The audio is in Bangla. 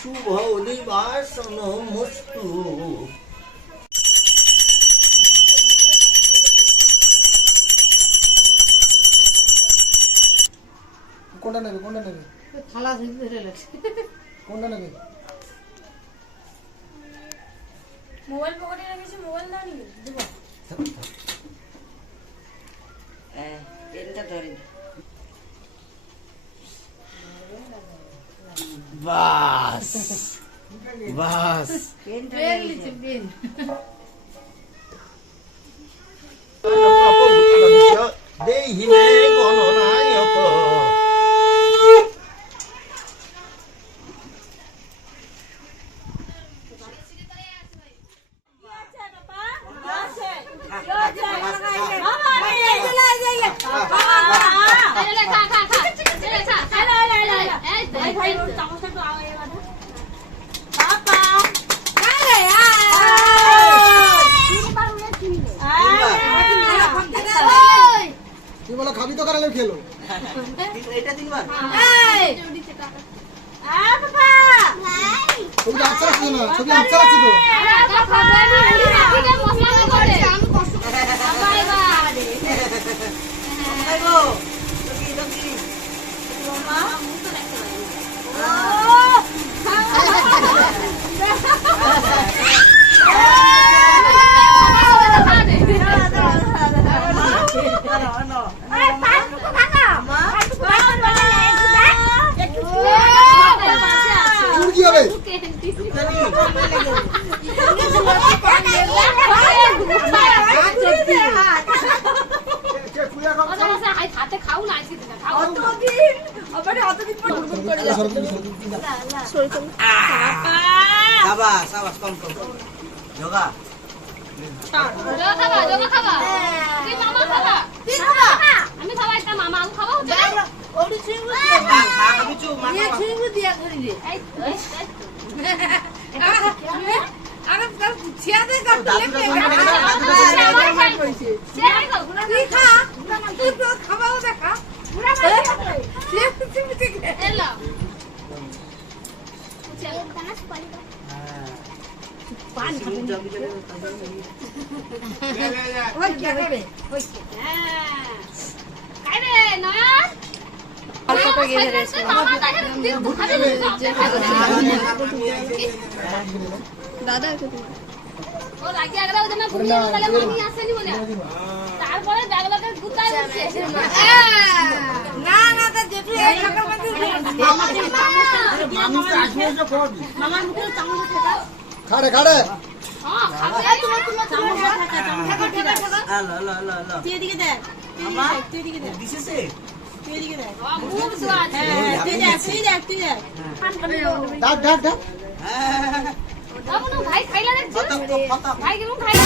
শুভ দিবস নমস্তু। কোনটা নেবে কোনটা নেবে? থালা ধরে লাগছে। কোনটা নেবে? মোবাইল পকেটে রেখেছি, মোবাইল দাও নি দেব। পেনটা ধরে বাস বাস পেন লিখে পেন। দেহিনে গণনায়ক তুই বলো খাবি তো কারালে খেলো। এটা দিনবার ছবি আচ্ছা আছে না? ছবি আচ্ছা আছে তো? কি হবে? হাতে খাও না আজকে খাও। সাবাস সাবাস কম কম যোগা জগা খাবা তুই মামা খাবা আমি খাবা একটা মামা আমি খাবা হচ্ছে না ওড়ি চিংড়ি মা খাবি চু মা নিয়ে চিংড়ি দিয়া করি রে। এই আরে কাল ছিয়াতে কাল লেপে তুই খা তুই তো খাবাও দেখা এলো পান খাবে ওই কি হবে ওই কি খাই রে নয়ন অল্পটা গিয়ে রেছে মামা তাকে দিন খাবে দাদা ও লাগি আগরা ওদের না ঘুমিয়ে গেলে মামি আসেনি বলে তারপরে ব্যাগলাকে গুতাই দিচ্ছে না না তা যেটু এই সকাল মধ্যে মামার মুখে চামচ ঠেকাও খাড়ে খাড়ে হ্যাঁ খাবে তোমার চামচ ঠেকা আলো আলো আলো আলো তুই এদিকে দেখ মামা তুই এদিকে দেখ দিছেছে তুই এদিকে দেখ মুখ তো আছে তুই দেখ তুই দেখ তুই দেখ ডাক ডাক ডাক। হ্যাঁ ভাই খাইলা দেখছিস কত কত ভাই কেমন খাইলা